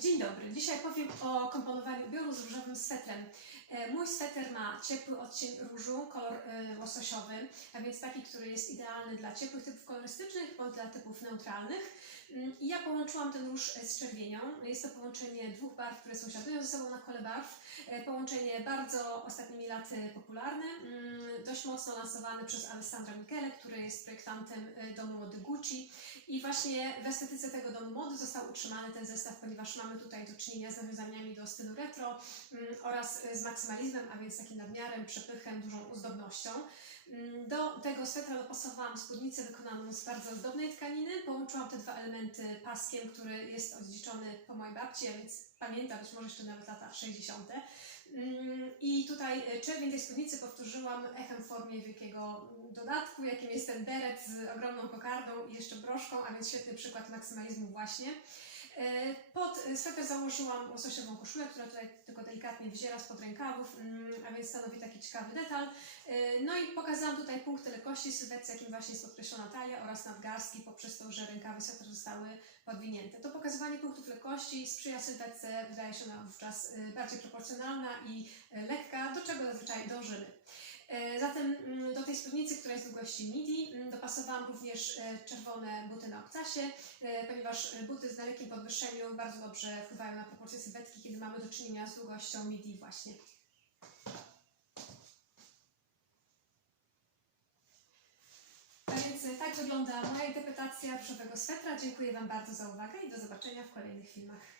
Dzień dobry. Dzisiaj powiem o komponowaniu ubioru z różowym swetrem. E, Mój sweter ma ciepły odcień różu, kolor e, łososiowy, a więc taki, który jest idealny dla ciepłych typów kolorystycznych bądź dla typów neutralnych. Mm, I ja połączyłam ten róż e, z czerwienią. Jest to połączenie dwóch barw, które sąsiadują ze sobą na kole barw. Połączenie bardzo ostatnimi laty popularne, mm, dość mocno lansowane przez Alessandra Michele, który jest projektantem domu mody Gucci. I właśnie w estetyce tego domu mody został utrzymany ten zestaw, ponieważ mamy tutaj do czynienia z nawiązaniami do stylu retro mm, oraz z maksymalizmem, a więc takim nadmiarem, przepychem, dużą ozdobnością. Mm, Do tego swetra dopasowałam spódnicę wykonaną z bardzo ozdobnej tkaniny. Połączyłam te dwa elementy paskiem, który jest odziedziczony po mojej babci, a więc pamięta być może jeszcze nawet lata 60. Mm, I tutaj e, czerwień tej spódnicy powtórzyłam echem w formie wielkiego dodatku, jakim jest ten beret z ogromną kokardą i jeszcze broszką, a więc świetny przykład maksymalizmu właśnie. E, Pod sweter założyłam łososiową koszulę, która tutaj tylko delikatnie wyziera spod rękawów, mm, a więc stanowi taki ciekawy detal. I pokazałam tutaj punkty lekkości sylwetki, jakim właśnie jest podkreślona talia oraz nadgarstki poprzez to, że rękawy sweter zostały podwinięte. To pokazywanie punktów lekkości sprzyja sylwetce, wydaje się ona wówczas e, bardziej proporcjonalna i e, lekka, do czego zazwyczaj dążymy. E, Zatem mm, do tej spódnicy, która jest długości midi, mm, dopasowałam również czerwone buty na obcasie, ponieważ buty z dalekim podwyższeniu bardzo dobrze wpływają na proporcje sylwetki, kiedy mamy do czynienia z długością midi właśnie. Więc tak wygląda moja interpretacja różowego swetra. Dziękuję Wam bardzo za uwagę i do zobaczenia w kolejnych filmach.